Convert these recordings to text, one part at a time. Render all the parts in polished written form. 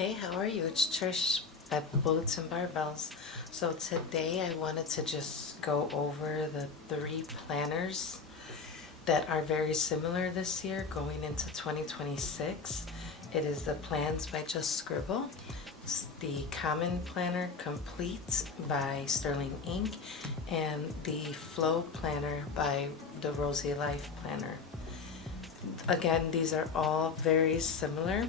Hey, how are you? It's Trish at Bullets and Barbells. So today I wanted to just go over the 3 planners that are very similar this year going into 2026. It is the Plans by Just Scribble, the Common Planner Complete by Sterling Ink, and the Flow Planner by the Rosy Life Planner. Again, these are all very similar,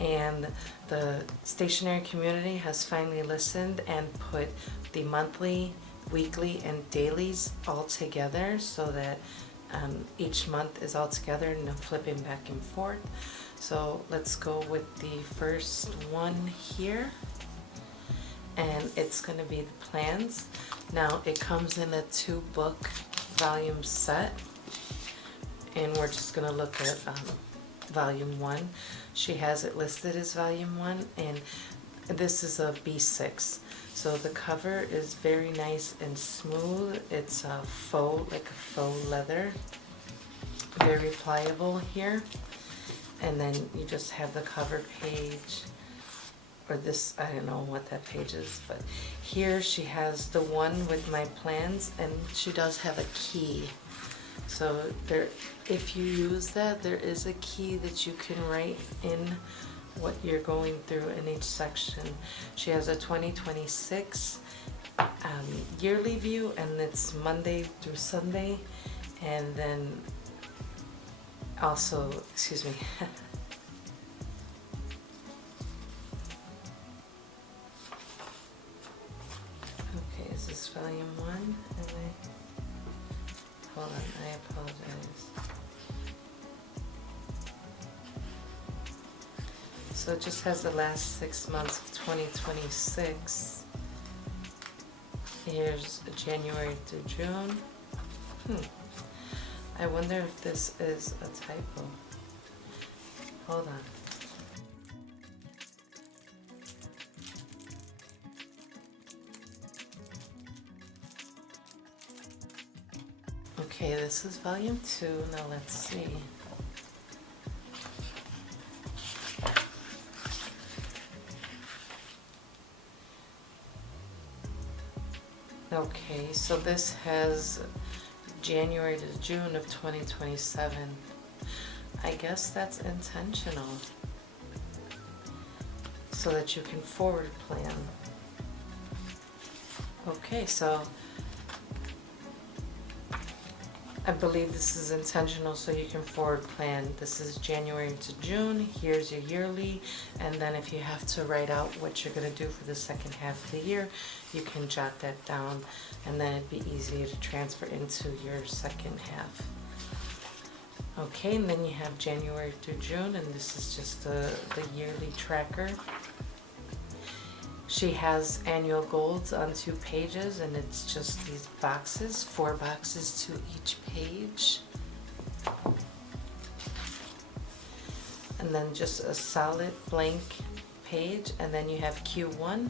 and the stationery community has finally listened and put the monthly, weekly, and dailies all together so that each month is all together and no flipping back and forth. So let's go with the first one here, and it's going to be the plans. Now it comes in a 2-book volume set, and we're just going to look at volume 1. She has it listed as volume 1, and this is a B6. So the cover is very nice and smooth. It's a faux, like a faux leather, very pliable here. And then you just have the cover page, or this, I don't know what that page is, but here she has the one with my plans, and she does have a key. So there, if you use that, there is a key that you can write in what you're going through in each section. She has a 2026 yearly view, and it's Monday through Sunday, and then also, excuse me, okay, is this volume 1? Hold on, I apologize. So it just has the last 6 months of 2026. Here's January through June. I wonder if this is a typo. Hold on. Okay, this is volume 2. Now let's see. Okay, so this has January to June of 2027. I guess that's intentional, so that you can forward plan. Okay, so I believe this is intentional, so you can forward plan. This is January to June. Here's your yearly, and then if you have to write out what you're going to do for the second half of the year, you can jot that down, and then it'd be easier to transfer into your second half. Okay, and then you have January through June, and this is just the yearly tracker. She has annual goals on 2 pages, and it's just these boxes, 4 boxes to each page. And then just a solid blank page, and then you have Q1,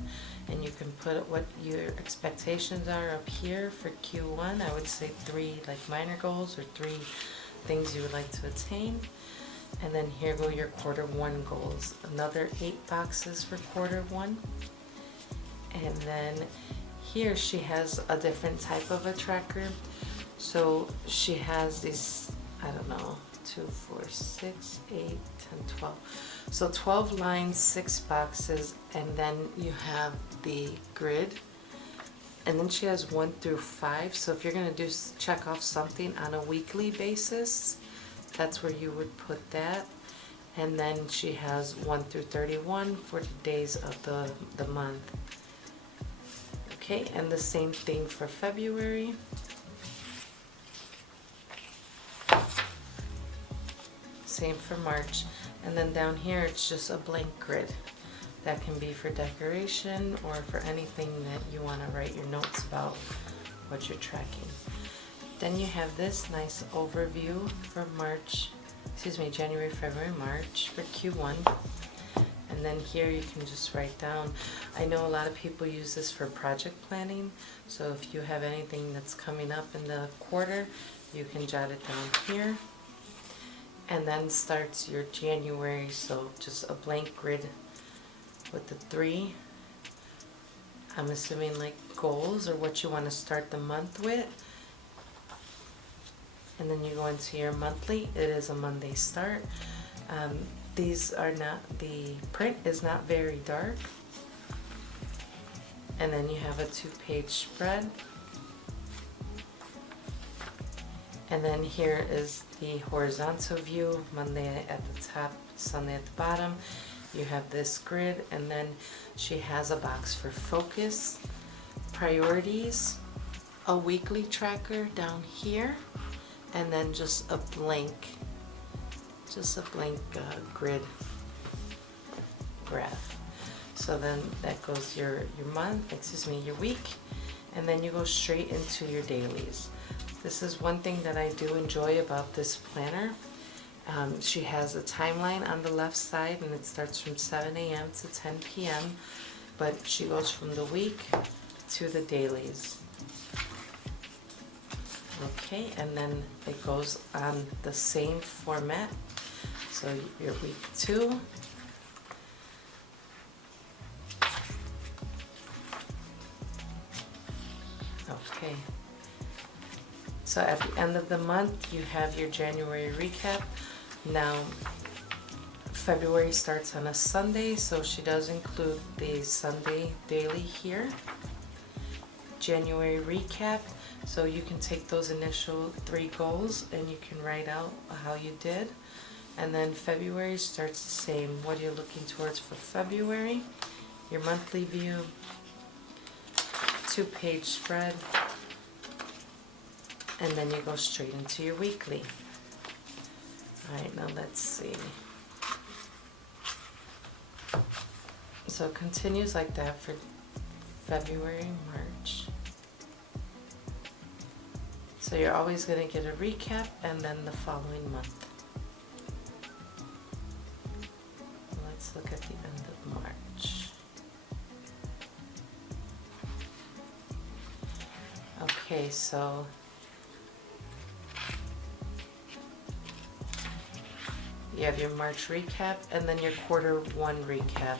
and you can put what your expectations are up here for Q1. I would say 3 like minor goals, or 3 things you would like to attain. And then here go your Q1 goals. Another 8 boxes for Q1. And then here she has a different type of a tracker. So she has these, I don't know, 2, 4, 6, 8, 10, 12. So 12 lines, 6 boxes, and then you have the grid. And then she has 1 through 5. So if you're going to check off something on a weekly basis, that's where you would put that. And then she has 1 through 31 for the days of the month. Okay, and the same thing for February. Same for March. And then down here it's just a blank grid. That can be for decoration or for anything that you want to write your notes about what you're tracking. Then you have this nice overview for January, February, March for Q1. And then here you can just write down. I know a lot of people use this for project planning, so if you have anything that's coming up in the quarter, you can jot it down here. And then starts your January, so just a blank grid with the 3, I'm assuming like goals or what you want to start the month with. And then you go into your monthly. It is a Monday start. These are not, the print is not very dark. And then you have a 2-page spread. And then here is the horizontal view, Monday at the top, Sunday at the bottom. You have this grid, and then she has a box for focus, priorities, a weekly tracker down here, and then just a blank grid graph. So then that goes your month, your week, and then you go straight into your dailies. This is one thing that I do enjoy about this planner. She has a timeline on the left side, and it starts from 7 a.m. to 10 p.m. But she goes from the week to the dailies. Okay, and then it goes on the same format. So your week 2. Okay. So at the end of the month, you have your January recap. Now, February starts on a Sunday, so she does include the Sunday daily here. January recap, so you can take those initial 3 goals and you can write out how you did. And then February starts the same. What you're looking towards for February, your monthly view, 2-page spread, and then you go straight into your weekly. Alright, now let's see. So it continues like that for February, March. So you're always going to get a recap and then the following month. Let's look at the end of March. Okay, so you have your March recap and then your quarter 1 recap.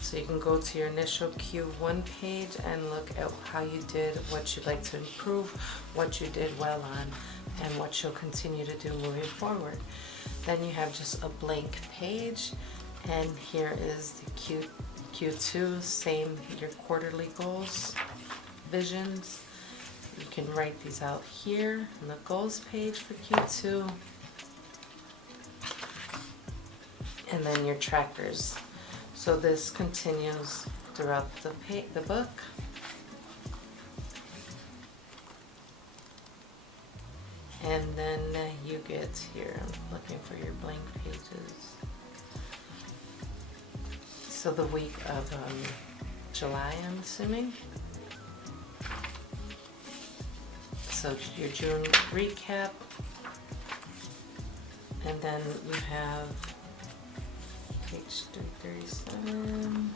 So you can go to your initial Q1 page and look at how you did, what you'd like to improve, what you did well on, and what you'll continue to do moving forward. Then you have just a blank page, and here is the Q2, same, your quarterly goals, visions. You can write these out here on the goals page for Q2. And then your trackers. So this continues throughout the book. And then you get here, I'm looking for your blank pages. So the week of July, I'm assuming. So your June recap. And then you have page 337.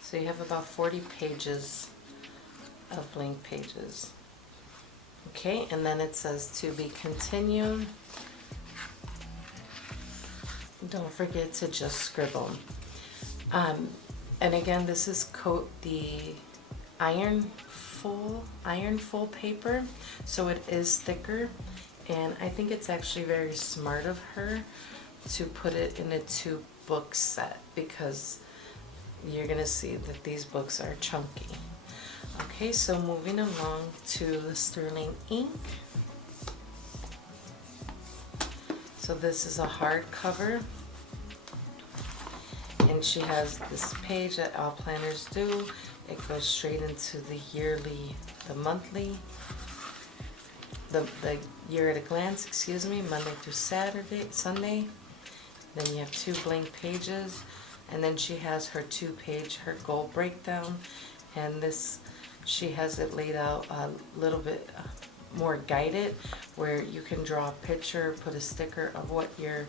So you have about 40 pages of blank pages. Okay, and then it says to be continued. Don't forget to just scribble. And again, this is coat the iron full paper, so it is thicker, and I think it's actually very smart of her to put it in a 2-book set, because you're gonna see that these books are chunky. Okay, so moving along to the sterling ink. So this is a hardcover, and she has this page that all planners do. It goes straight into the yearly, the monthly, the year at a glance, Monday through Sunday. Then you have 2 blank pages, and then she has her 2-page, her goal breakdown, and this, she has it laid out a little bit more guided, where you can draw a picture, put a sticker of what your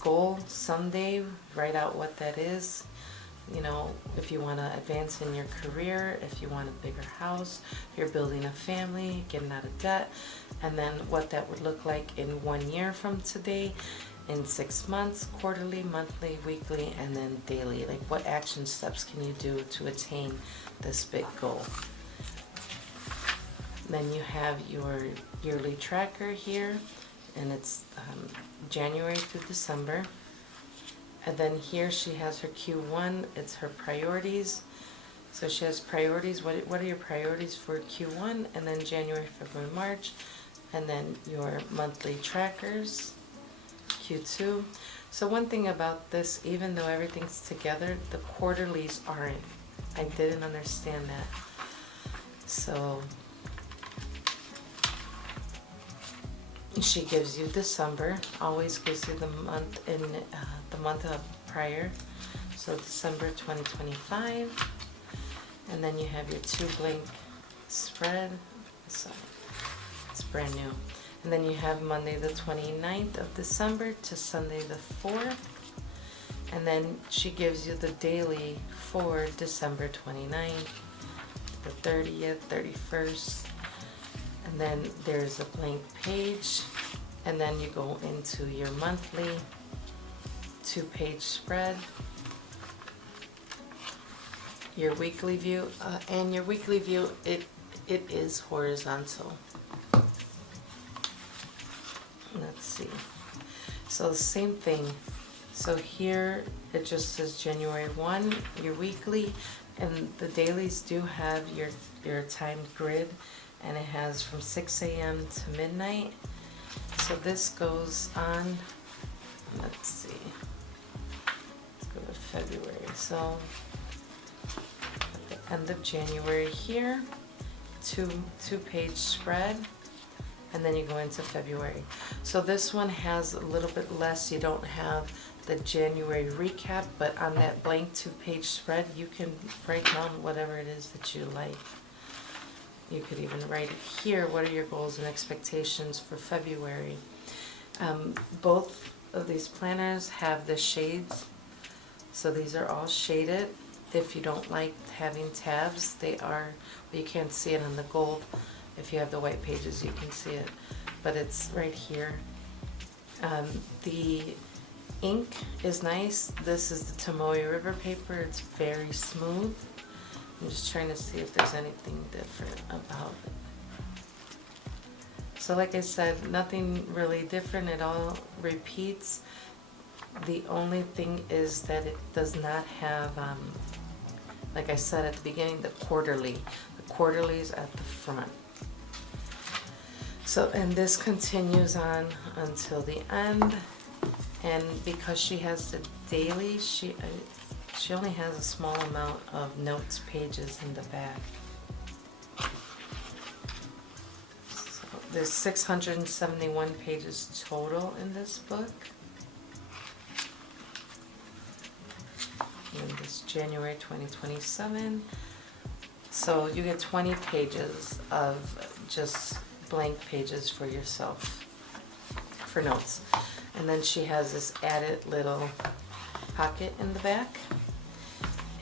goal someday, write out what that is. you know, if you want to advance in your career, if you want a bigger house, if you're building a family, getting out of debt, and then what that would look like in 1 year from today, in 6 months, quarterly, monthly, weekly, and then daily. Like, what action steps can you do to attain this big goal? Then you have your yearly tracker here, and it's January through December. And then here she has her Q1, it's her priorities. So she has priorities, what are your priorities for Q1, and then January, February, March, and then your monthly trackers, Q2. So one thing about this, even though everything's together, the quarterlies aren't. I didn't understand that. So she gives you December, always gives you the month in the month of prior, so December 2025, and then you have your 2 blank spread, so it's brand new, and then you have Monday the 29th of December to Sunday the 4th, and then she gives you the daily for December 29th, the 30th, 31st, and then there's a blank page, and then you go into your monthly 2-page spread, your weekly view, and your weekly view, it is horizontal. Let's see. So the same thing. So here it just says January 1, your weekly, and the dailies do have your timed grid, and it has from 6 a.m. to midnight. So this goes on, let's see, let's go to February. So at the end of January here, two-page spread, and then you go into February. So this one has a little bit less. You don't have the January recap, but on that blank 2-page spread, you can write down whatever it is that you like. You could even write it here, what are your goals and expectations for February? Both of these planners have the shades, so these are all shaded. If you don't like having tabs, they are, well, you can't see it on the gold. If you have the white pages, you can see it, but it's right here. The ink is nice. This is the Tomoe River paper. It's very smooth. I'm just trying to see if there's anything different about it. So like I said, nothing really different. It all repeats. The only thing is that it does not have, like I said at the beginning, the quarterly. The quarterly is at the front. So, and this continues on until the end. And because she has the daily, she only has a small amount of notes pages in the back. So there's 671 pages total in this book. And this January 2027. So you get 20 pages of just blank pages for yourself for notes. And then she has this added little pocket in the back.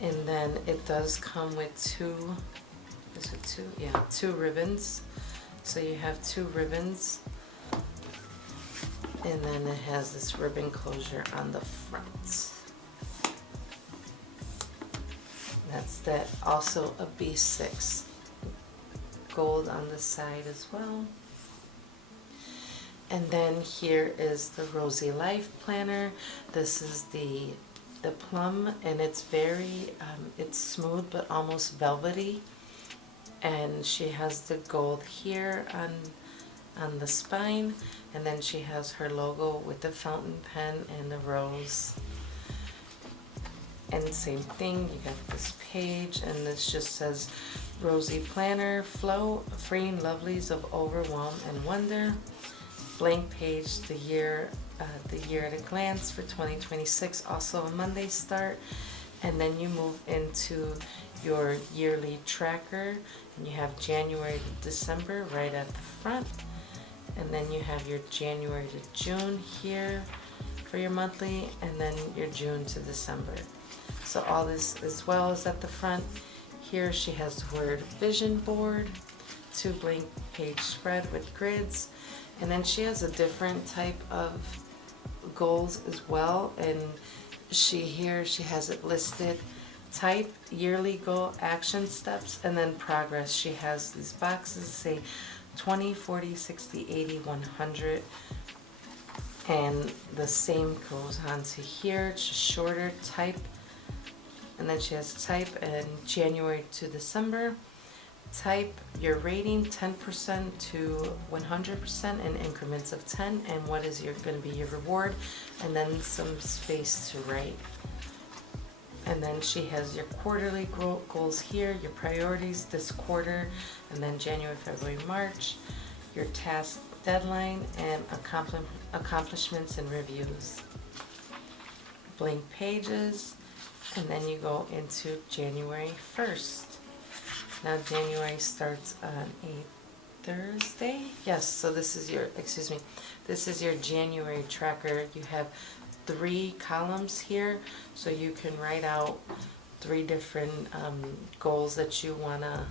And then it does come with two ribbons. So you have 2 ribbons. And then it has this ribbon closure on the front. That's that, also a B6. Gold on the side as well. And then here is the Rosy Life Planner. This is the plum, and it's very, it's smooth but almost velvety. And she has the gold here on the spine, and then she has her logo with the fountain pen and the rose. And same thing, you got this page, and this just says Rosy Planner Flow, freeing lovelies of overwhelm and wonder. Blank page, the year at a glance for 2026, also a Monday start. And then you move into your yearly tracker, and you have January to December right at the front. And then you have your January to June here for your monthly, and then your June to December. So all this as well is at the front. Here she has the word vision board, 2 blank page spread with grids, and then she has a different type of goals as well, and she has it listed: type, yearly goal, action steps, and then progress. She has these boxes say 20, 40, 60, 80, 100, and the same goes on to here. It's just shorter: type, and then she has type and January to December. Type your rating 10% to 100% in increments of 10, and what is going to be your reward, and then some space to write. And then she has your quarterly goals here, your priorities this quarter, and then January, February, March, your task deadline, and accomplishments and reviews. Blank pages, and then you go into January 1st. Now January starts on a Thursday. Yes, so this is your January tracker. You have 3 columns here, so you can write out 3 different goals that you want to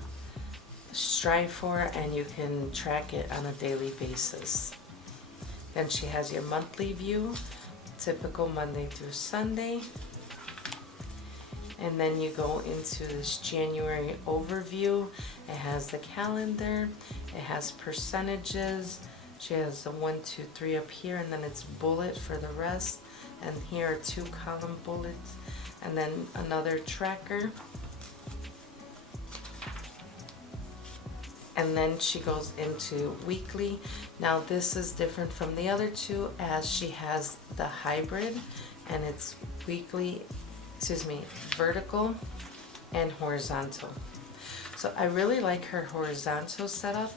strive for, and you can track it on a daily basis. Then she has your monthly view, typical Monday through Sunday. And then you go into this January overview. It has the calendar, it has percentages. She has the 1, 2, 3 up here, and then it's bullet for the rest. And here are 2 column bullets, and then another tracker. And then she goes into weekly. Now this is different from the other 2, as she has the hybrid, and it's weekly, vertical and horizontal. So I really like her horizontal setup.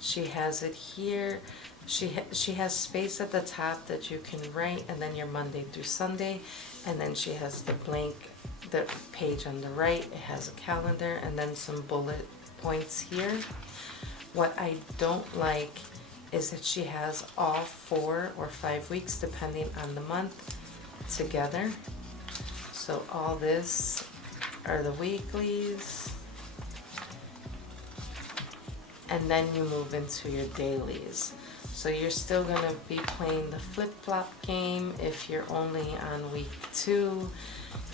She has it here. She has space at the top that you can write, and then your Monday through Sunday, and then she has the page on the right. It has a calendar and then some bullet points here. What I don't like is that she has all 4 or 5 weeks, depending on the month, together. So all this are the weeklies, and then you move into your dailies. So you're still going to be playing the flip-flop game if you're only on week 2,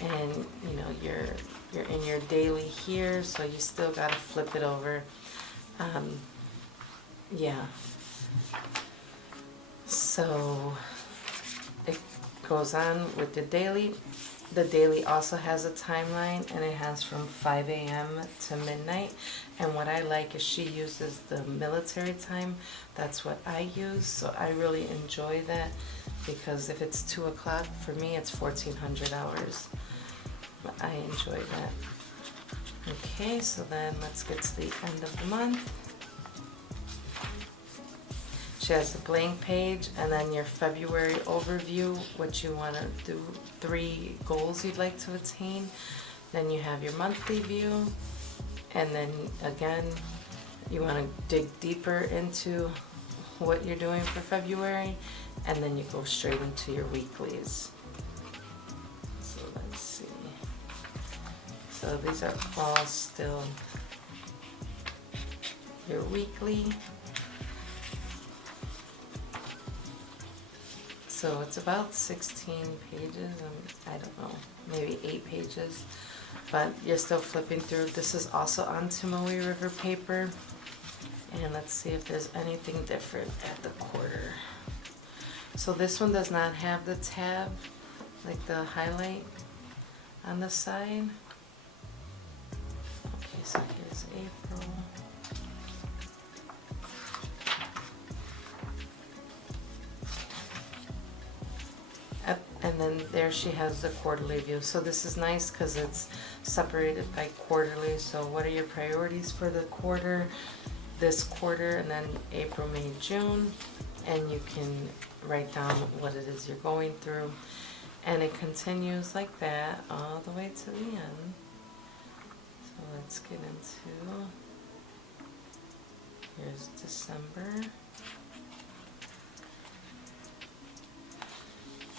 and you know you're in your daily here, so you still got to flip it over. Yeah. So it goes on with the daily. The daily also has a timeline, and it has from 5 a.m. to midnight. And what I like is she uses the military time. That's what I use, so I really enjoy that, because if it's 2 o'clock, for me it's 1,400 hours. But I enjoy that. Okay, so then let's get to the end of the month. She has a blank page, and then your February overview, what you want to do, 3 goals you'd like to attain. Then you have your monthly view, and then again, you want to dig deeper into what you're doing for February, and then you go straight into your weeklies. So let's see. So these are all still your weekly. So it's about 16 pages, I don't know, maybe 8 pages, but you're still flipping through. This is also on Tomoe River paper, and let's see if there's anything different at the quarter. So this one does not have the tab, like the highlight on the side. Okay, so here's April. And then there she has the quarterly view. So this is nice because it's separated by quarterly. So what are your priorities for the quarter, this quarter, and then April, May, June. And you can write down what it is you're going through. And it continues like that all the way to the end. So let's get into, here's December.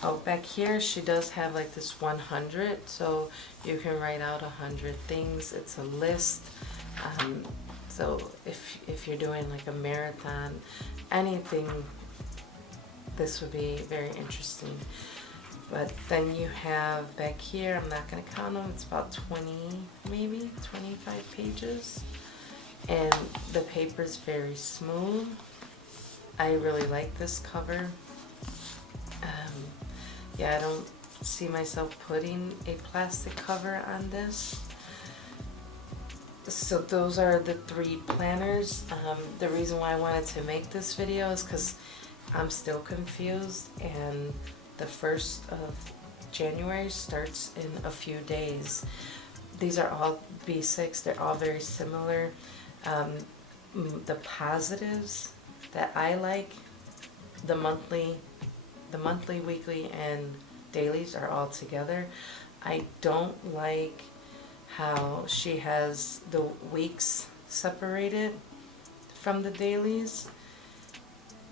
Oh, back here she does have like this 100, so you can write out 100 things. It's a list. So if you're doing like a marathon, anything, this would be very interesting. But then you have back here, I'm not going to count them, it's about 20, maybe 25 pages. And the paper's very smooth. I really like this cover. Yeah, I don't see myself putting a plastic cover on this. So those are the 3 planners. The reason why I wanted to make this video is because I'm still confused, and the 1st of January starts in a few days. These are all basics, they're all very similar. The positives that I like, the monthly, weekly, and dailies are all together. I don't like how she has the weeks separated from the dailies.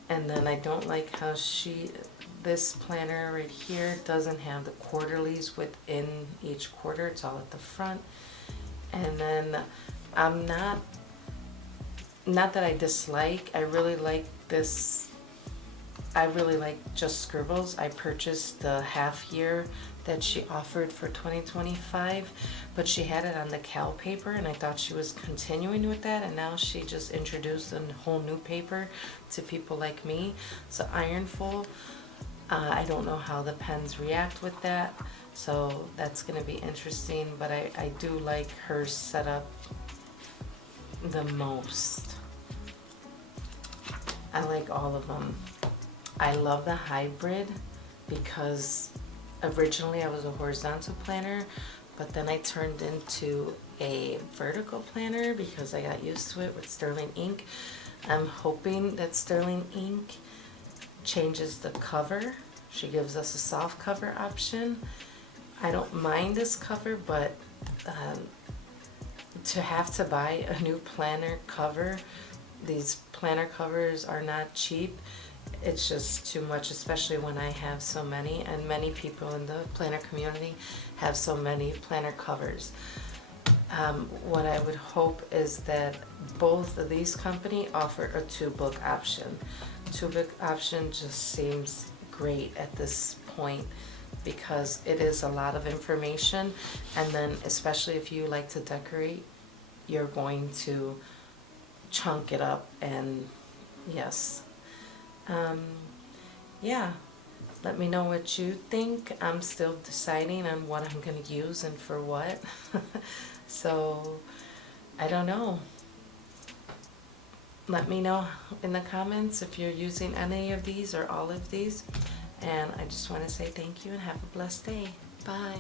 And then I don't like how this planner right here doesn't have the quarterlies within each quarter. It's all at the front. And then I'm not that I dislike, I really like this. I really like just Scribbles. I purchased the half year that she offered for 2025, but she had it on the Cal paper, and I thought she was continuing with that, and now she just introduced a whole new paper to people like me. So Ironful, I don't know how the pens react with that, so that's going to be interesting, but I do like her setup the most. I like all of them. I love the hybrid because originally I was a horizontal planner, but then I turned into a vertical planner because I got used to it with Sterling ink. I'm hoping that Sterling ink changes the cover. She gives us a soft cover option. I don't mind this cover, but to have to buy a new planner cover, these planner covers are not cheap. It's just too much, especially when I have so many, and many people in the planner community have so many planner covers. What I would hope is that both of these companies offer a 2-book option. 2-book option just seems great at this point because it is a lot of information, and then especially if you like to decorate, you're going to chunk it up, and yes. Yeah, let me know what you think. I'm still deciding on what I'm going to use and for what. So, I don't know. Let me know in the comments if you're using any of these or all of these. And I just want to say thank you and have a blessed day. Bye.